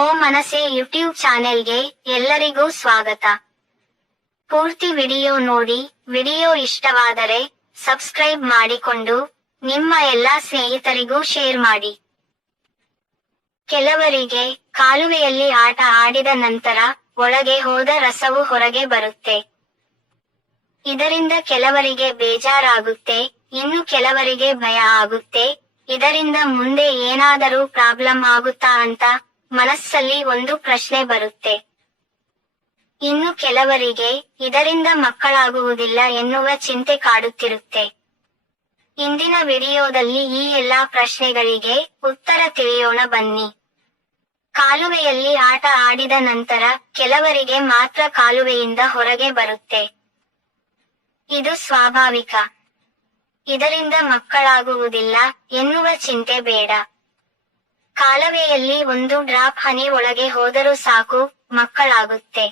ಓ ಮನಸೆ YouTube ಚಾನೆಲ್ಗೆ ಎಲ್ಲರಿಗೂ ಸ್ವಾಗತ. ಪೂರ್ತಿ ವಿಡಿಯೋ ನೋಡಿ, ವಿಡಿಯೋ ಇಷ್ಟವಾದರೆ ಸಬ್ಸ್ಕ್ರೈಬ್ ಮಾಡಿಕೊಂಡು ನಿಮ್ಮ ಎಲ್ಲಾ ಸ್ನೇಹಿತರಿಗೂ ಶೇರ್ ಮಾಡಿ. ಕೆಲವರಿಗೆ ಕಾಲುವೆಯಲ್ಲಿ ಆಟ ಆಡಿದ ನಂತರ ಒಳಗೆ ಹೋದ ರಸವು ಹೊರಗೆ ಬರುತ್ತೆ. ಇದರಿಂದ ಕೆಲವರಿಗೆ ಬೇಜಾರಾಗುತ್ತೆ, ಇನ್ನು ಕೆಲವರಿಗೆ ಭಯ ಆಗುತ್ತೆ, ಇದರಿಂದ ಮುಂದೆ ಏನಾದರೂ ಪ್ರಾಬ್ಲಮ್ ಆಗುತ್ತಾ ಅಂತ ಮನಸ್ಸಲ್ಲಿ ಒಂದು ಪ್ರಶ್ನೆ ಬರುತ್ತೆ. ಇನ್ನು ಕೆಲವರಿಗೆ ಇದರಿಂದ ಮಕ್ಕಳಾಗುವುದಿಲ್ಲ ಎನ್ನುವ ಚಿಂತೆ ಕಾಡುತ್ತಿರುತ್ತೆ. ಇಂದಿನ ವಿಡಿಯೋದಲ್ಲಿ ಈ ಎಲ್ಲಾ ಪ್ರಶ್ನೆಗಳಿಗೆ ಉತ್ತರ ತಿಳಿಯೋಣ ಬನ್ನಿ. ಕಾಲುವೆಯಲ್ಲಿ ಆಟ ಆಡಿದ ನಂತರ ಕೆಲವರಿಗೆ ಮಾತ್ರ ಕಾಲುವೆಯಿಂದ ಹೊರಗೆ ಬರುತ್ತೆ. ಇದು ಸ್ವಾಭಾವಿಕ. ಇದರಿಂದ ಮಕ್ಕಳಾಗುವುದಿಲ್ಲ ಎನ್ನುವ ಚಿಂತೆ ಬೇಡ. ಕಾಲುವೆಯಲ್ಲಿ ಒಂದು ಡ್ರಾಪ್ ಹನಿ ಒಳಗೆ ಹೋದರೂ ಸಾಕು, ಮಕ್ಕಳಾಗುತ್ತೆ.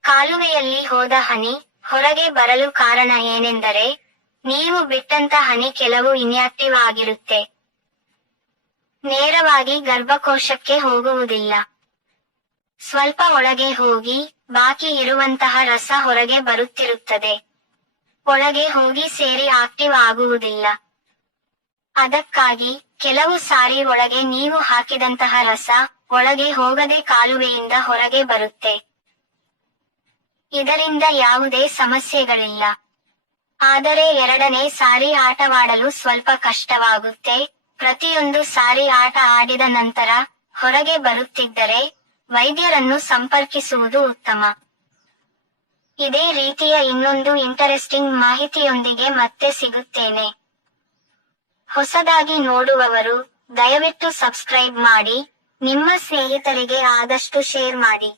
ಕಾಲುವೆಯಲ್ಲಿ ಹೋದ ಹನಿ ಹೊರಗೆ ಬರಲು ಕಾರಣ ಏನೆಂದರೆ, ನೀವು ಬಿಟ್ಟಂತ ಹನಿ ಕೆಲವು ಇನ್ಯಾಕ್ಟಿವ್ ಆಗಿರುತ್ತೆ. ನೇರವಾಗಿ ಗರ್ಭಕೋಶಕ್ಕೆ ಹೋಗುವುದಿಲ್ಲ. ಸ್ವಲ್ಪ ಒಳಗೆ ಹೋಗಿ, ಬಾಕಿ ಇರುವಂತಹ ರಸ ಹೊರಗೆ ಬರುತ್ತಿರುತ್ತದೆ. ಒಳಗೆ ಹೋಗಿ ಸೇರಿ ಆಕ್ಟಿವ್ ಆಗುವುದಿಲ್ಲ. ಅದಕ್ಕಾಗಿ ಕೆಲವು ಸಾರಿ ಒಳಗೆ ನೀವು ಹಾಕಿದಂತಹ ರಸ ಒಳಗೆ ಹೋಗದೆ ಕಾಲುವೆಯಿಂದ ಹೊರಗೆ ಬರುತ್ತೆ. ಇದರಿಂದ ಯಾವುದೇ ಸಮಸ್ಯೆಗಳಿಲ್ಲ. ಆದರೆ ಎರಡನೇ ಸಾರಿ ಆಟವಾಡಲು ಸ್ವಲ್ಪ ಕಷ್ಟವಾಗುತ್ತೆ. ಪ್ರತಿಯೊಂದು ಸಾರಿ ಆಟ ಆಡಿದ ನಂತರ ಹೊರಗೆ ಬರುತ್ತಿದ್ದರೆ ವೈದ್ಯರನ್ನು ಸಂಪರ್ಕಿಸುವುದು ಉತ್ತಮ. ಇದೇ ರೀತಿಯ ಇನ್ನೊಂದು ಇಂಟರೆಸ್ಟಿಂಗ್ ಮಾಹಿತಿಯೊಂದಿಗೆ ಮತ್ತೆ ಸಿಗುತ್ತೇನೆ. ಹೊಸದಾಗಿ ನೋಡುವವರು ದಯವಿಟ್ಟು ಸಬ್ಸ್ಕ್ರೈಬ್ ಮಾಡಿ ನಿಮ್ಮ ಸ್ನೇಹಿತರಿಗೆ ಆದಷ್ಟು ಶೇರ್ ಮಾಡಿ.